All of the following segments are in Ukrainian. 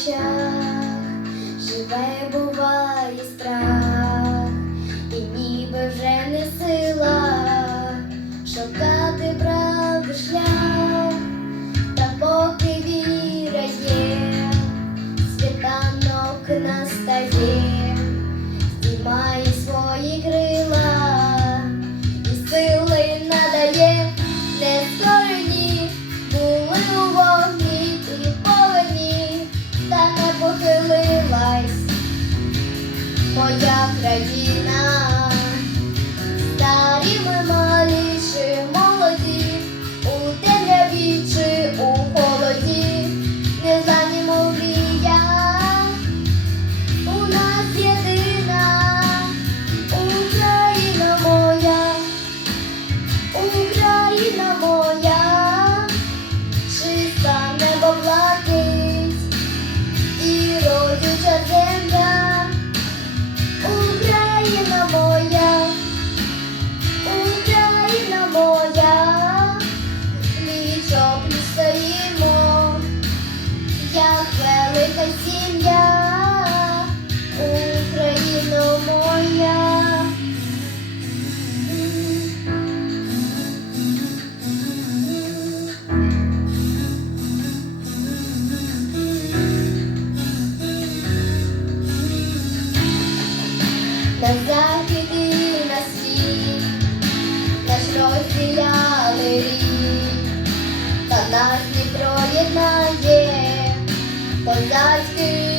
очах живе, буває страх, і ніби вже не сила шукати правди шлях, та поки віра є, світанок настає, здіймає моя країна. На захід і на світ, наш розділяли та нас Дніпро єднає, козацький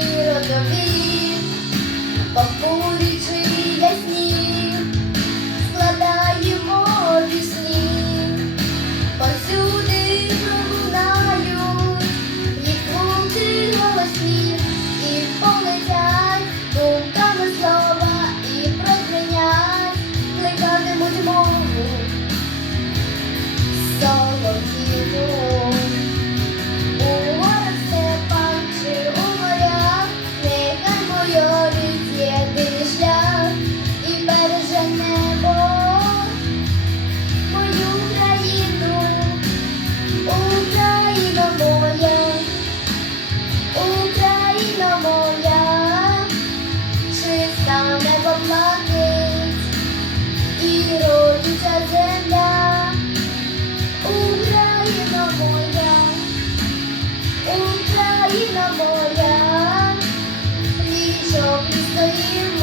земля, Україна моя, Україна моя, річок не стоїмо.